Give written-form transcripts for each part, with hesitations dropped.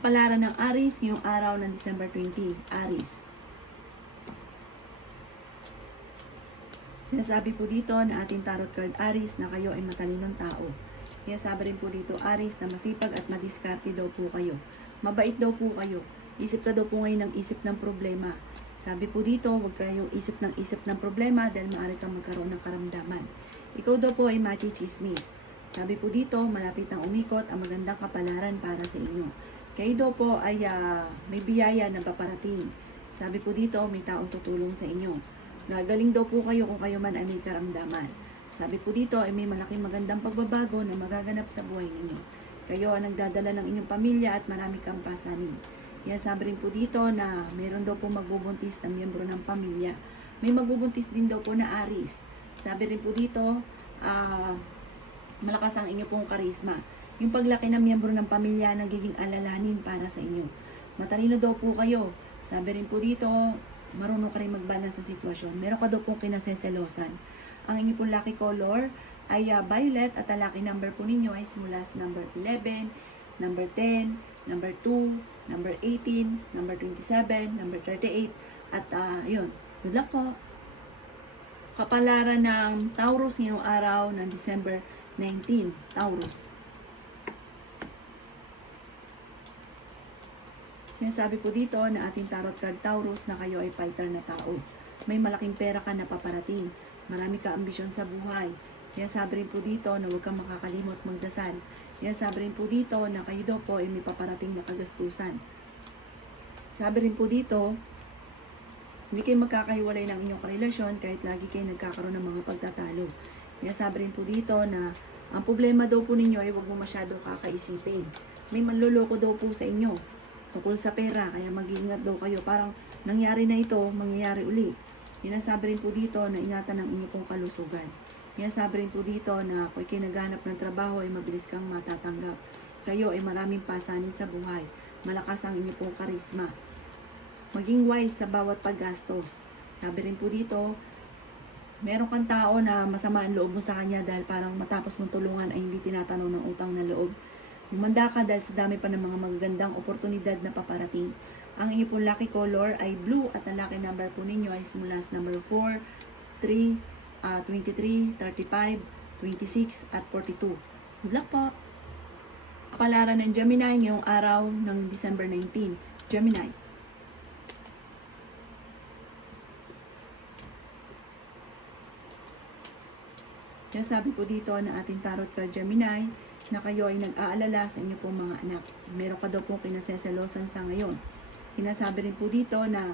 Kapalaran ng Aries ngayong araw ng December 20, Aries. Sinasabi po dito na ating tarot card Aries na kayo ay matalinong tao. Sinasabi rin po dito Aries na masipag at madiskarte daw po kayo. Mabait daw po kayo. Isip ka daw po ngayon ng isip ng problema. Sabi po dito, huwag kayong isip ng problema dahil maaari kang magkaroon ng karamdaman. Ikaw daw po ay machichismis. Sabi po dito, malapit nang umikot ang magandang kapalaran para sa inyo. Kayo daw po ay may biyaya na paparating. Sabi po dito, may taong tutulong sa inyo. Gagaling daw po kayo kung kayo man ay may karamdaman. Sabi po dito ay may malaking magandang pagbabago na magaganap sa buhay ninyo. Kayo ang nagdadala ng inyong pamilya at marami kang pasanin. Yan, sabi rin po dito na mayroon daw po magbubuntis na miyembro ng pamilya. May magbubuntis din daw po na Aries. Sabi rin po dito, malakas ang inyo pong karisma. Yung paglaki ng miyembro ng pamilya nagiging alalahanin para sa inyo. Matalino daw po kayo. Sabi rin po dito, marunong ka rin mag-balance sa sitwasyon. Meron ka daw pong kinaseselosan. Ang inyo pong lucky color ay violet at ang lucky number po ninyo ay simula sa number 11, number 10, number 2, number 18, number 27, number 38, at yun. Good luck po. Kapalaran ng Taurus ngayong araw ng December 19, Taurus. Sinasabi po dito na ating tarot card Taurus na kayo ay fighter na tao. May malaking pera ka na paparating. Marami ka ambisyon sa buhay. Kaya sabi rin po dito na huwag kang makakalimot magdasal. Kaya sabi rin po dito na kayo daw po ay may paparating na kagastusan. Sabi rin po dito, hindi kayo magkakahiwalay ng inyong karelasyon kahit lagi kayo nagkakaroon ng mga pagtatalo. Kaya sabi rin po dito na ang problema daw po ninyo ay huwag mo masyado kakaisipin. May manloloko daw po sa inyo tungkol sa pera, kaya mag-iingat daw kayo. Parang nangyari na ito, mangyayari uli. Sinasabi rin po dito na ingatan ang inyong pong kalusugan. Sinasabi rin po dito na kung kayo naghanap ng trabaho ay mabilis kang matatanggap. Kayo ay maraming pasanin sa buhay. Malakas ang inyong pong karisma. Maging wise sa bawat paggastos. Sabi rin po dito, meron kang tao na masama ang loob mo sa kanya dahil parang matapos mong tulungan ay hindi tinatanong ng utang na loob. Humanda ka dahil sa dami pa ng mga magagandang oportunidad na paparating. Ang inyong pong lucky color ay blue at ang lucky number po ninyo ay simula sa number 4, 3, 23, 35, 26 at 42. Good luck po! Kapalaran ng Gemini ngayong araw ng December 19. Gemini. Kaya sabi po dito na ating tarot card Gemini na kayo ay nag-aalala sa inyo pong mga anak. Meron ka daw pong kinaseselosan sa ngayon. Kinasabi rin po dito na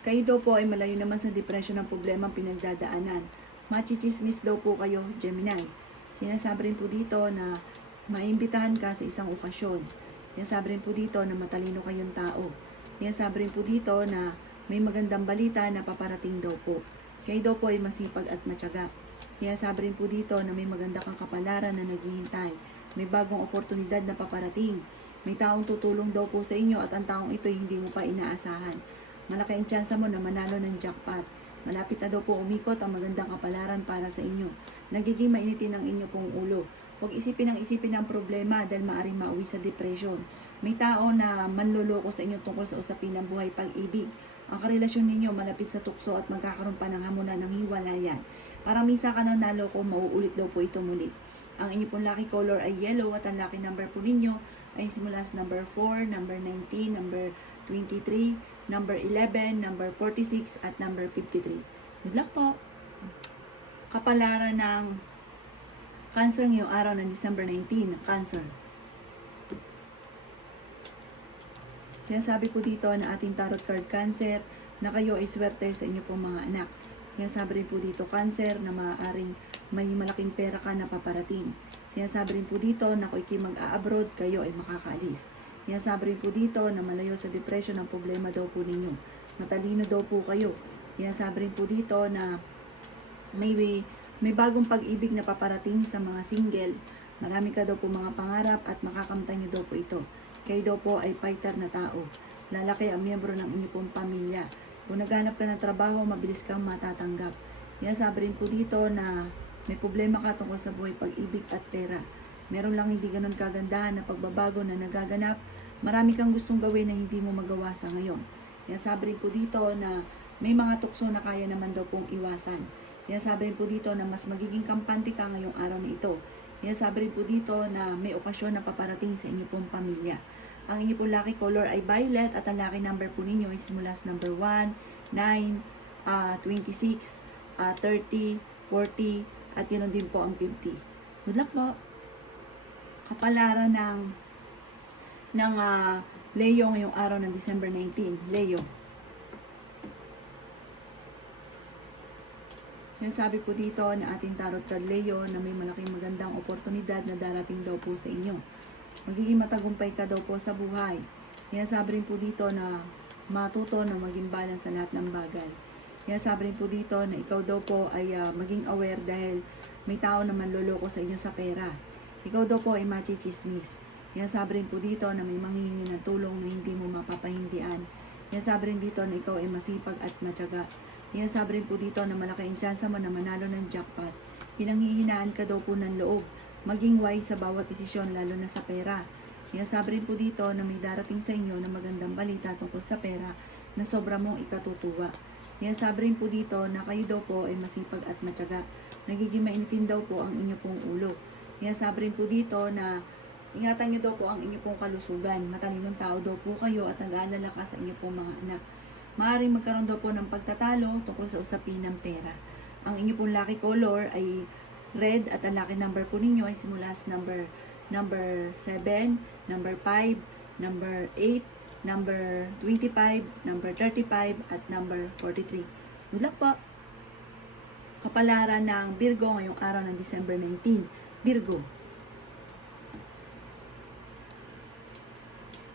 kayo daw po ay malayo naman sa depression ng problema pinagdadaanan. Machichismis daw po kayo, Gemini. Sinasabi rin po dito na maimbitahan ka sa isang okasyon. Sinasabi rin po dito na matalino kayong tao. Sinasabi rin po dito na may magandang balita na paparating daw po. Kayo daw po ay masipag at matyaga. Kaya sabi rin po dito na may maganda kang kapalaran na naghihintay. May bagong oportunidad na paparating. May taong tutulong daw po sa inyo at ang taong ito ay hindi mo pa inaasahan. Malaki ang tsansa mo na manalo ng jackpot. Malapit na daw po umikot ang magandang kapalaran para sa inyo. Nagiging mainitin ang inyo pong ulo. Huwag isipin ang problema dahil maaaring mauwi sa depression. May tao na manloloko sa inyo tungkol sa usapin ng buhay pag-ibig. Ang karelasyon ninyo malapit sa tukso at magkakaroon pa ng hamunan ng hiwalayan. Parang misa ka nang naloko, mauulit daw po ito muli. Ang inyo pong lucky color ay yellow at ang lucky number po ninyo ay simula sa number 4, number 19, number 23, number 11, number 46 at number 53. Good luck po! Kapalaran ng Cancer ngayong araw ng December 19, Cancer. Sinasabi po dito na ating tarot card Cancer na kayo ay swerte sa inyo pong mga anak. Sinasabi rin po dito Cancer na maaaring may malaking pera ka na paparating. Sinasabi rin po dito na kung ikay mag-a-abroad, kayo ay makakaalis. Sinasabi rin po dito na malayo sa depression ang problema daw po ninyo. Matalino daw po kayo. Sinasabi rin po dito na may bagong pag-ibig na paparating sa mga single. Marami ka daw po mga pangarap at makakamtan nyo daw po ito. Kayo daw po ay fighter na tao. Lalaki ang miyembro ng inyong pong pamilya. Kung naghanap ka ng trabaho, mabilis kang matatanggap. Sabi rin po dito na may problema ka tungkol sa buhay pag-ibig at pera. Meron lang hindi ganun kagandahan na pagbabago na nagaganap. Marami kang gustong gawin na hindi mo magawa sa ngayon. Yan sabi rin po dito na may mga tukso na kaya naman daw pong iwasan. Yan sabi rin po dito na mas magiging kampante ka ngayong araw na ito. Yan sabi rin po dito na may okasyon na paparating sa inyo pong pamilya. Ang inyo pong lucky color ay violet at ang lucky number po ninyo ay simula sa number 1, 9, 26, 30, 40, at yun din po ang 50. Good luck po! Kapalaran ng Leo ngayong araw ng December 19. Leo. Sinasabi po dito na ating tarot card Leo na may malaking magandang oportunidad na darating daw po sa inyo. Magiging matagumpay ka daw po sa buhay. Sinasabi rin po dito na matuto na maging balance sa lahat ng bagay. Sinasabi rin po dito na ikaw daw po ay maging aware dahil may tao na manloloko sa inyo sa pera. Ikaw daw po ay machichismis. Sinasabi rin po dito na may manghihingi ng tulong na hindi mo mapapahindian. Sinasabi rin dito na ikaw ay masipag at matyaga. Sinasabi rin po dito na malaki ang tsansa mo na manalo ng jackpot. Pinanghihinaan ka daw po ng loob. Maging wise sa bawat desisyon lalo na sa pera. Sinasabi rin po dito na may darating sa inyo na magandang balita tungkol sa pera na sobra mong ikatutuwa. Sinasabi rin po dito na kayo daw po ay masipag at matyaga. Nagiging mainitin daw po ang inyo pong ulo. Sinasabi rin po dito na ingatan nyo daw po ang inyo pong kalusugan. Matalinong tao daw po kayo at nag-aalala ka sa inyo pong mga anak. Maaaring magkaroon daw po ng pagtatalo tungkol sa usapin ng pera. Ang inyo pong lucky color ay red at ang lucky number po ninyo ay simula sa number 7, number 5, number 8, number 25, number 35, at number 43. Good luck po! Kapalaran ng Virgo ngayong araw ng December 19. Virgo.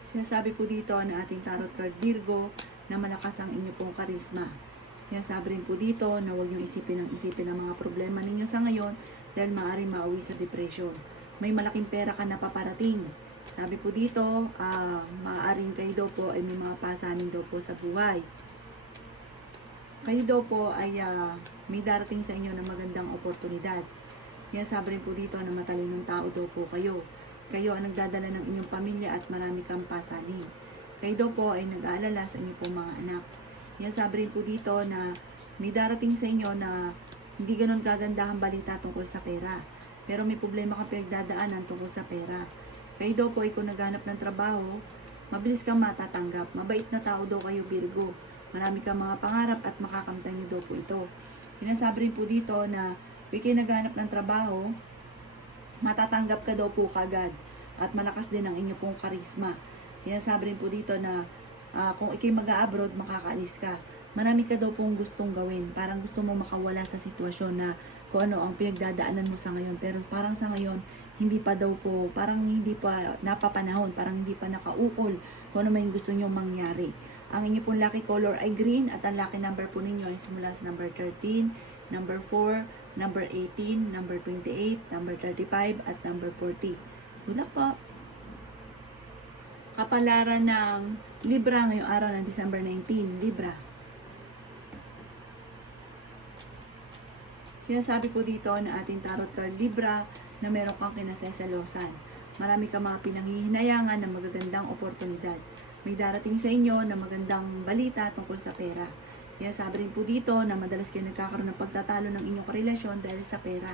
Sinasabi po dito na ating tarot card Virgo na malakas ang inyo pong karisma. Sinasabi rin po dito na huwag niyong isipin ang mga problema ninyo sa ngayon dahil maaaring mauwi sa depression. May malaking pera ka na paparating. Sabi po dito, maaaring kayo daw po ay may mga pasanin daw po sa buhay. Kayo daw po ay may darating sa inyo na magandang oportunidad. Sinasabi rin po dito na matalinong tao daw po kayo. Kayo ang nagdadala ng inyong pamilya at marami kang pasanin. Kayo daw po ay nag-aalala sa inyong pong mga anak. Sinasabi rin po dito na may darating sa inyo na hindi ganon kagandahang balita tungkol sa pera. Pero may problema kang pinagdadaanan tungkol sa pera. Kayo daw po ay kung naghanap ng trabaho, mabilis kang matatanggap. Mabait na tao daw kayo Virgo. Marami kang mga pangarap at makakamtan niyo daw po ito. Sinasabi rin po dito na kung kayo naghanap ng trabaho, matatanggap ka daw po kagad. At malakas din ang inyo pong karisma. Sinasabi rin po dito na kung ikay mag-a-abroad, makakaalis ka. Marami ka daw pong gustong gawin. Parang gusto mo makawala sa sitwasyon na kung ano ang pinagdadaanan mo sa ngayon. Pero parang sa ngayon, hindi pa daw po, parang hindi pa napapanahon, parang hindi pa nakaukol kung ano may gusto nyong mangyari. Ang inyo pong lucky color ay green at ang lucky number po ninyo ay simula sa number 13, number 4, number 18, number 28, number 35, at number 40. Good luck po! Kapalaran ng Libra ngayong araw ng December 19. Libra. Sinasabi po dito na ating tarot card Libra na meron kang kinaseselosan. Marami kang mga pinanghihinayangan ng magagandang oportunidad. May darating sa inyo na magandang balita tungkol sa pera. Sinasabi rin po dito na madalas kayo nagkakaroon ng pagtatalo ng inyong karelasyon dahil sa pera.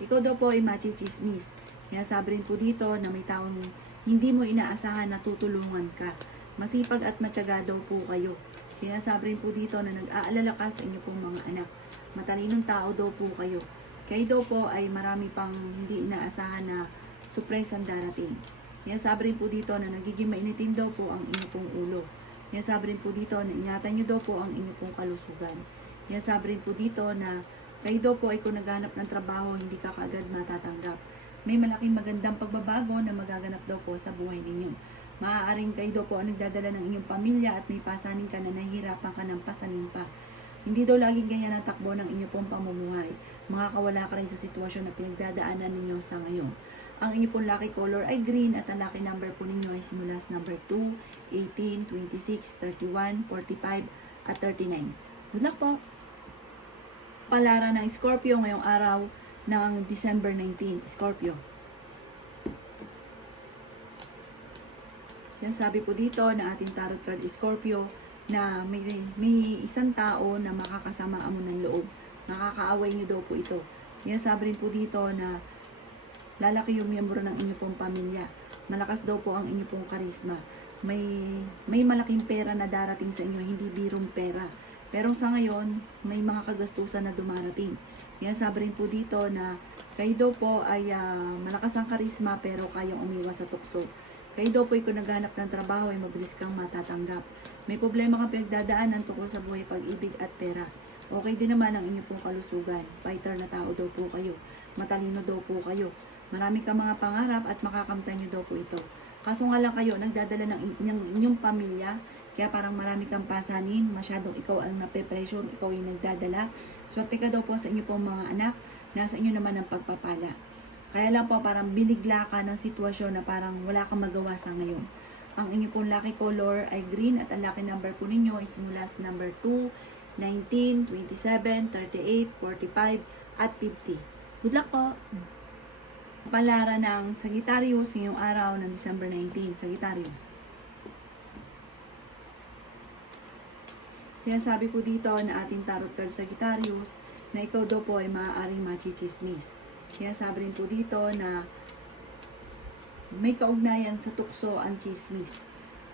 Ikaw daw po ay machichismis. Sinasabi rin po dito na may taong hindi mo inaasahan na tutulungan ka. Masipag at matyaga daw po kayo. Sinasabi rin po dito na nag-aalala ka sa inyo pong mga anak. Matalinong tao daw po kayo. Kayo daw po ay marami pang hindi inaasahan na surprise ang darating. Sinasabi rin po dito na nagiging mainitin daw po ang inyo pong ulo. Sinasabi rin po dito na ingatan nyo daw po ang inyo pong kalusugan. Sinasabi rin po dito na kayo daw po ay kung naghanap ng trabaho, hindi ka kaagad matatanggap. May malaking magandang pagbabago na magaganap daw po sa buhay ninyo. Maaaring kayo daw po ang nagdadala ng inyong pamilya at may pasanin ka na nahihirapan ka ng pasanin pa. Hindi daw laging ganyan ang takbo ng inyong pong pamumuhay. Makakawala ka rin sa sitwasyon na pinagdadaanan ninyo sa ngayon. Ang inyong pong lucky color ay green at ang lucky number po ninyo ay simula sa number 2, 18, 26, 31, 45, at 39. Good luck po! Palaran ng Scorpio ngayong araw ng December 19. Scorpio. Sinasabi po dito na ating tarot card Scorpio na may isang tao na makakasama mo ng loob. Nakakaaway niyo daw po ito. Sinasabi rin po dito na lalaki yung miyembro ng inyo pong pamilya. Malakas daw po ang inyo pong karisma. May malaking pera na darating sa inyo, hindi birong pera. Pero sa ngayon, may mga kagastusan na dumarating. Sinasabi rin po dito na kayo daw po ay malakas ang karisma pero kayang umiwas sa tukso. Kayo daw po ay kung naghanap ng trabaho ay mabilis kang matatanggap. May problema kang pinagdadaanan tungkol sa buhay, pag-ibig at pera. Okay din naman ang inyong pong kalusugan. Fighter na tao daw po kayo. Matalino daw po kayo. Marami kang mga pangarap at makakamtan nyo daw po ito. Kaso nga lang kayo, nagdadala ng inyong pamilya. Kaya parang marami kang pasanin. Masyadong ikaw ang nape-pressure. Ikaw yung nagdadala. Swerte ka daw po sa inyo pong mga anak. Nasa inyo naman ang pagpapala. Kaya lang po parang binigla ka ng sitwasyon na parang wala kang magawa sa ngayon. Ang inyo pong lucky color ay green at ang lucky number po ninyo ay simula sa number 2, 19, 27, 38, 45 at 50. Good luck po! Palara ng Sagittarius ngayong araw ng December 19. Sagittarius. Sinasabi po dito na ating tarot card Sagittarius na ikaw daw po ay maaaring machichismis. Sinasabi rin po dito na may kaugnayan sa tukso ang chismis.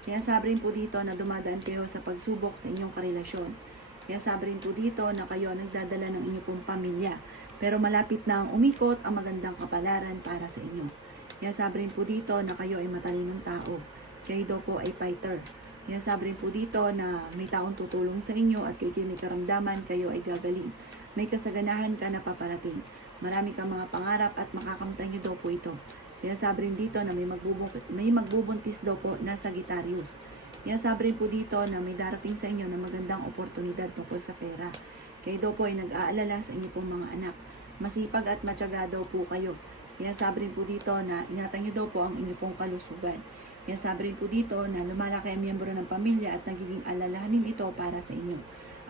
Sinasabi rin po dito na dumadaan kayo sa pagsubok sa inyong karelasyon. Sinasabi rin po dito na kayo nagdadala ng inyong pong pamilya. Pero malapit na ang umikot ang magandang kapalaran para sa inyo. Sinasabi rin po dito na kayo ay matalinong tao. Kayo daw po ay fighter. Sinasabi rin po dito na may taong tutulong sa inyo at kayo may karamdaman, kayo ay gagaling. May kasaganahan ka na paparating. Marami kang mga pangarap at makakamtan nyo daw po ito. Sinasabi rin dito na may magbubuntis daw po na Sagittarius. Sinasabi rin po dito na may darating sa inyo na magandang oportunidad tungkol sa pera. Kayo daw po ay nag-aalala sa inyo pong mga anak. Masipag at matyaga daw po kayo. Sinasabi rin po dito na ingatan nyo daw po ang inyo pong kalusugan. Sinasabi rin po dito na lumalaki ang miyembro ng pamilya at nagiging alalahanin ito para sa inyo.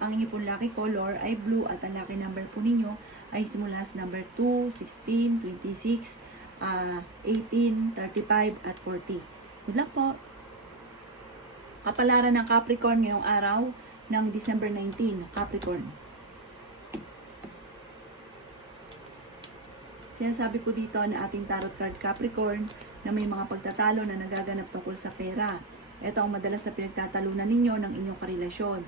Ang inyo pong lucky color ay blue at ang lucky number po ninyo ay simula sa number 2, 16, 26, 18, 35 at 40. Good luck po! Kapalaran ng Capricorn ngayong araw ng December 19, Capricorn. Sinasabi po dito na ating tarot card Capricorn na may mga pagtatalo na nagaganap tungkol sa pera. Ito ang madalas na pinagtatalunan ninyo ng inyong karelasyon.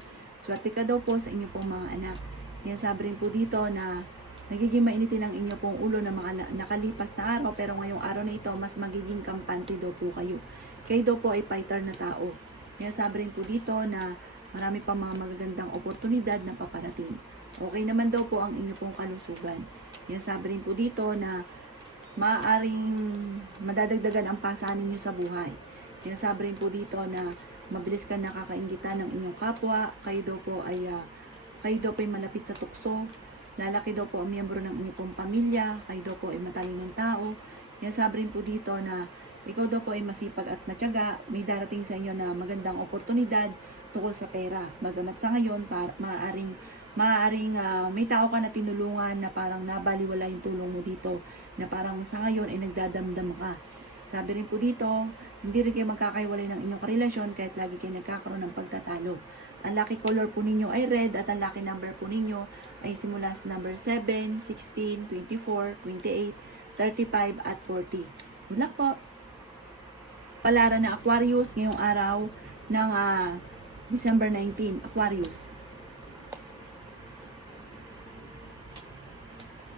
Swerte ka daw po sa inyong pong mga anak. Sinasabi rin po dito na nagiging mainitin ang inyo pong ulo ng mga nakalipas na araw pero ngayong araw na ito mas magiging kampante daw po kayo. Kayo daw po ay fighter na tao. Sinasabi rin po dito na marami pang mga magagandang oportunidad na paparating. Okay naman daw po ang inyo pong kalusugan. Sinasabi rin po dito na maaaring madadagdagan ang pasanin nyo sa buhay. Sinasabi rin po dito na mabilis ka nakakaingitan ng inyong kapwa, kayo daw po ay malapit sa tukso, lalaki daw po ang miyembro ng inyong pong pamilya, kayo daw po ay matalinong tao. Sinasabi rin po dito na ikaw daw po ay masipag at matyaga, may darating sa inyo na magandang oportunidad tungkol sa pera. Bagamat sa ngayon, maaaring may tao ka na tinulungan na parang nabaliwala yung tulong mo dito, na parang sa ngayon ay nagdadamdam ka. Sabi rin po dito, hindi rin kayo magkakaiwalay ng inyong karelasyon kahit lagi kayo nagkakaroon ng pagtatalo. Ang lucky color po ninyo ay red at ang lucky number po ninyo ay simula sa number 7, 16, 24, 28, 35 at 40. Good luck po! Palara na Aquarius ngayong araw ng December 19, Aquarius.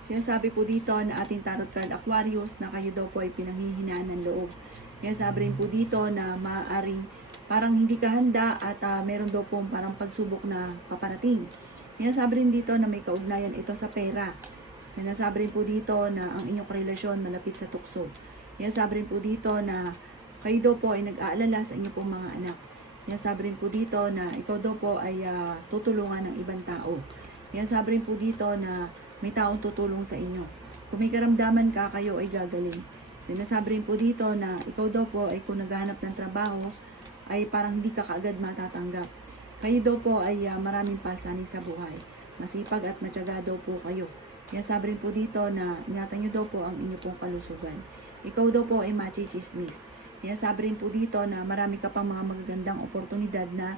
Sinasabi po dito na ating tarot card Aquarius na kayo daw po ay pinanghihinaan ng loob. Sinasabi rin po dito na maaaring parang hindi ka handa at meron daw po parang pagsubok na paparating. Sinasabi rin dito na may kaugnayan ito sa pera. Sinasabi rin po dito na ang inyong relasyon malapit sa tukso. Sinasabi rin po dito na kayo daw po ay nag-aalala sa inyong pong mga anak. Sinasabi rin po dito na ikaw daw po ay tutulungan ng ibang tao. Sinasabi rin po dito na may taong tutulong sa inyo. Kung may karamdaman ka, kayo ay gagaling. Sinasabi rin po dito na ikaw daw po ay kung naghahanap ng trabaho, ay parang hindi ka kaagad matatanggap. Kayo daw po ay maraming pasanin sa buhay. Masipag at matyaga daw po kayo. Sinasabi rin po dito na ingatan nyo daw po ang inyong pong kalusugan. Ikaw daw po ay machichismis. Sinasabi rin po dito na marami ka pang mga magagandang oportunidad na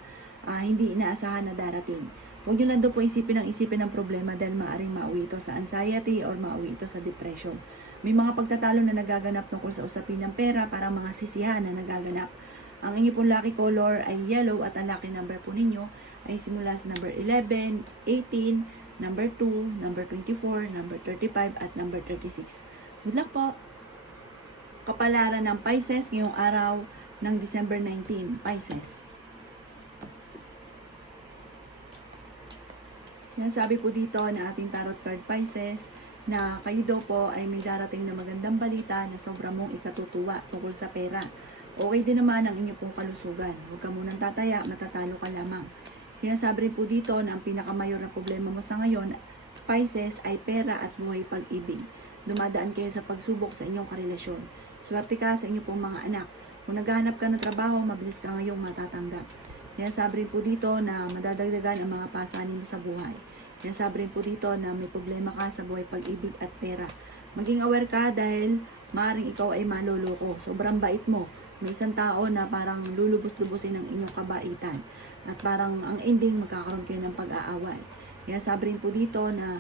hindi inaasahan na darating. Huwag nyo lang daw po isipin ng problema dahil maaaring mauwi ito sa anxiety or mauwi ito sa depression. May mga pagtatalo na nagaganap tungkol sa usapin ng pera, para mga sisihan na nagaganap. Ang inyo pong lucky color ay yellow at ang lucky number po ninyo ay simula sa number 11, 18, number 2, number 24, number 35 at number 36. Good luck po! Kapalaran ng Pisces ngayong araw ng December 19, Pisces. Sinasabi po dito na ating tarot card Pisces na kayo daw po ay may darating na magandang balita na sobrang mong ikatutuwa tungkol sa pera. Okay din naman ang inyong pong kalusugan. Huwag ka munang tataya, matatalo ka lamang. Sinasabi rin po dito na ang pinakamayor na problema mo sa ngayon, Pisces, ay pera at buhay pag-ibig. Dumadaan kayo sa pagsubok sa inyong karelasyon. Swerte ka sa inyong pong mga anak. Kung naghahanap ka ng trabaho, mabilis ka ngayong matatanggap. Sinasabi rin po dito na madadagdagan ang mga pasanin mo sa buhay. Sinasabi rin po dito na may problema ka sa buhay pag-ibig at pera. Maging aware ka dahil maaaring ikaw ay maloloko. Sobrang bait mo. May isang tao na parang lulubos-lubusin ang inyong kabaitan. At parang ang ending magkakaroon kayo ng pag-aaway. Sinasabi rin po dito na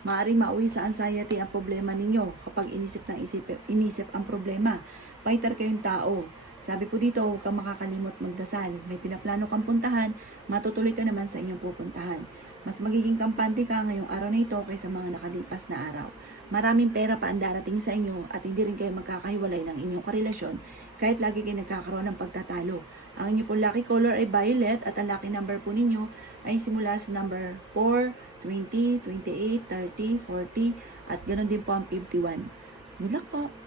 maaaring mauwi sa anxiety ang problema ninyo kapag inisip ang problema. Fighter kayong tao. Sabi po dito, huwag kang makakalimot magdasal. May pinaplano kang puntahan, matutuloy ka naman sa inyong pupuntahan. Mas magiging kampante ka ngayong araw na ito kaysa mga nakalipas na araw. Maraming pera pa ang darating sa inyo at hindi rin kayo magkakahiwalay ng inyong karelasyon kahit lagi kayo nagkakaroon ng pagtatalo. Ang inyong po lucky color ay violet at ang lucky number po ninyo ay simula sa number 4, 20, 28, 30, 40 at ganoon din po ang 51. Good luck po!